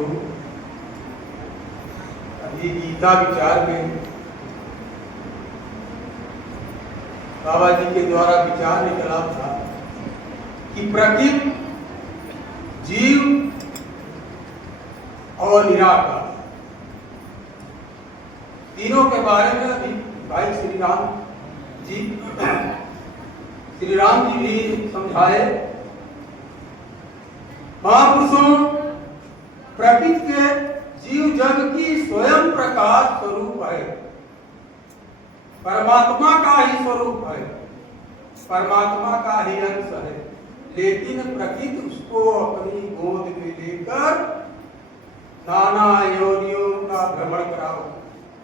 महापुरुषों, अभी गीता विचार में बाबा जी के द्वारा विचार निकला था कि प्रकृति, जीव और निराकार, तीनों के बारे में अभी भाई श्री राम जी भी समझाए। महापुरुषों, प्रकृति के जीव जग की स्वयं प्रकाश स्वरूप है, परमात्मा का ही स्वरूप है, परमात्मा का ही अंश है, लेकिन प्रकृति उसको अपनी गोद में लेकर नाना योनियों का भ्रमण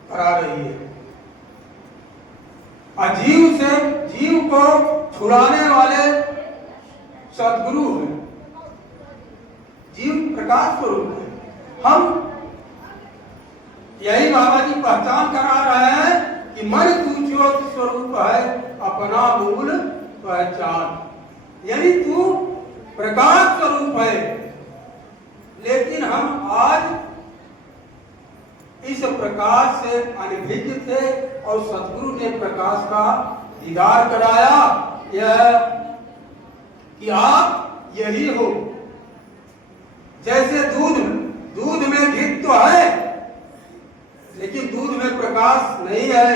करा रही है। अजीव से जीव को छुड़ाने वाले सद्गुरु है, जीव प्रकाश स्वरूप है। हम यही बाबा जी पहचान करा रहे हैं कि मन तू ज्योति स्वरूप है, अपना मूल पहचान, यानी तू प्रकाश स्वरूप है। लेकिन हम आज इस प्रकाश से अनभिज्ञ थे और सतगुरु ने प्रकाश का दीदार कराया यह कि आप यही हो। जैसे दूध में घृत तो है, लेकिन दूध में प्रकाश नहीं है,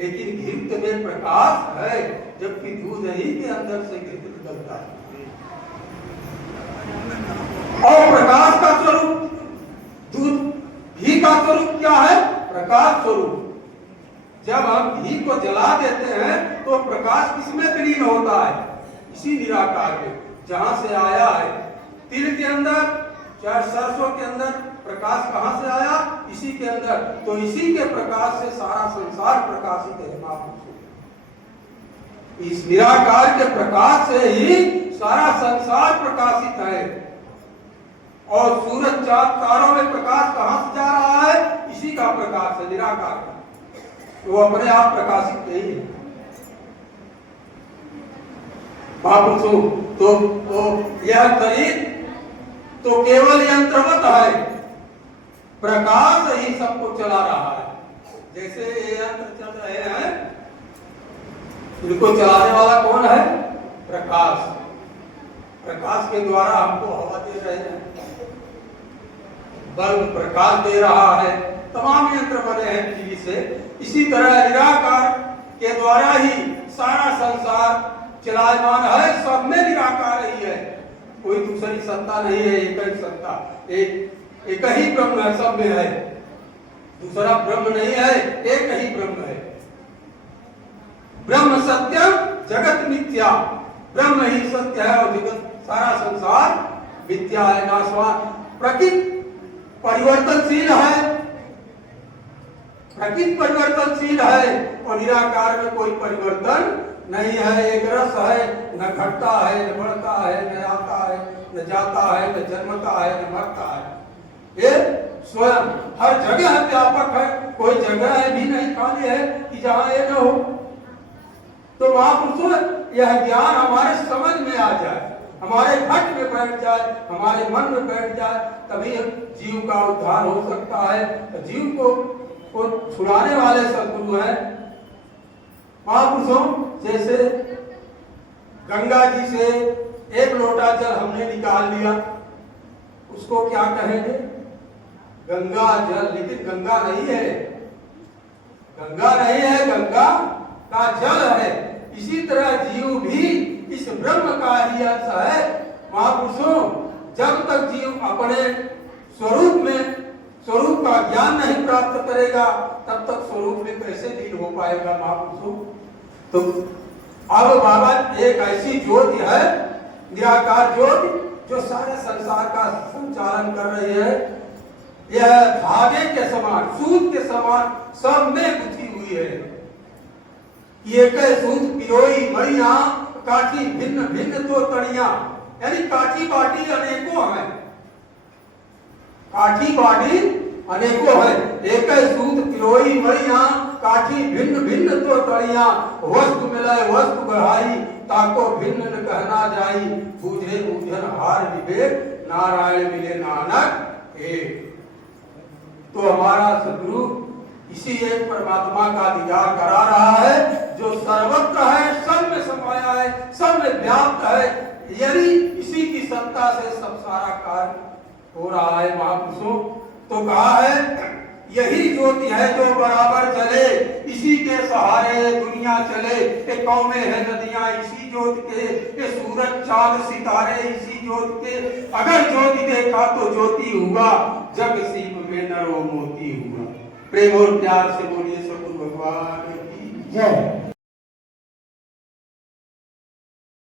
लेकिन घृत में प्रकाश है, जबकि दूध ही के अंदर से घृत निकलता है। और प्रकाश का स्वरूप, दूध घी का स्वरूप क्या है? प्रकाश स्वरूप। जब हम घी को जला देते हैं तो प्रकाश किसमें विलीन होता है? इसी निराकार में, जहां से आया है। तिल के अंदर, चाहे सरसों के अंदर प्रकाश कहां से आया? इसी के अंदर। तो इसी के प्रकाश से सारा संसार प्रकाशित है। इस निराकार के प्रकाश से ही सारा संसार प्रकाशित है। और सूरज चांद तारों में प्रकाश कहां से जा रहा है? इसी का प्रकाश है, निराकार का। वो अपने आप प्रकाशित नहीं है। महापुरुषों, तो यह शरीर तो केवल यंत्रवत है, प्रकाश ही सबको चला रहा है। जैसे ये यंत्र चल रहे हैं, इनको चलाने वाला कौन है? प्रकाश। प्रकाश के द्वारा हमको हवा दे रहे हैं, बल्ब प्रकाश दे रहा है, तमाम यंत्र बने हैं बिजली से। इसी तरह निराकार के द्वारा ही सारा संसार चलायमान है, सब में निराकार ही है, कोई दूसरी सत्ता नहीं है, एक ही सत्ता, एक ही ब्रह्म है, सब में है, दूसरा ब्रह्म नहीं है, एक ही ब्रह्म है। ब्रह्म सत्यम जगत मिथ्या, ब्रह्म ही सत्य है और जगत सारा संसार मिथ्या है, नाशवान। प्रकृति परिवर्तनशील है, प्रकृति परिवर्तनशील है और निराकार में कोई परिवर्तन नहीं है। एक रस है, न घटता है, न बढ़ता है, न आता है, न जाता है, न जन्मता है, न मरता है। ये स्वयं हर जगह व्यापक है, कोई जगह है भी नहीं खाली है कि जहां ये न हो। तो महापुरुषों, यह ज्ञान हमारे समझ में आ जाए, हमारे घट में बैठ जाए, हमारे मन में बैठ जाए, तभी जीव का उद्धार हो सकता है। जीव को छुड़ाने वाले सद्गुरु हैं। महापुरुषों, जैसे गंगा जी से एक लोटा जल हमने निकाल लिया, उसको क्या कहेंगे? गंगा जल। लेकिन गंगा नहीं है, गंगा नहीं है, गंगा का जल है। इसी तरह जीव भी इस ब्रह्म का ही अंश है। महापुरुषों, जब तक जीव अपने स्वरूप का ज्ञान नहीं प्राप्त करेगा, तब तक स्वरूप में कैसे लीन हो पाएगा? महापुरुषों, तो अब बाबा एक ऐसी ज्योति है, निराकार ज्योति, जो सारे संसार का संचालन कर रही है। यह धागे के समान, सूत के समान सब में गुथी हुई है। ये सूत पिरोई मणिया, काठी भिन्न भिन्न तो तड़िया, यानी काठी बाटी अनेकों है, काठी बाटी अनेकों है। एक सूत पिरोई मणिया, काठी भिन्न भिन्न तो तड़िया, वस्तु मिले वस्तु बढ़ाई, ताको भिन्न न कहना जाई, बूझे बूझन हार विवेक, नारायण मिले नानक एक। तो हमारा सदगुरु इसी एक परमात्मा का दीदार करा रहा है जो सर्वत्र है, सब में समाया है, सब में व्याप्त है। यदि इसी की सत्ता से सब सारा कार्य हो रहा है महापुरुषों, तो कहा है यही ज्योति है जो बराबर जले, इसी के सहारे दुनिया चले। ये कौमें है नदियां इसी ज्योति के, ये सूरज चांद सितारे इसी ज्योति के। अगर ज्योति देखा तो ज्योति हुआ, जग सीम में नरो मोती हुआ। प्रेम और प्यार से बोलिए सतगुरु भगवान की जय।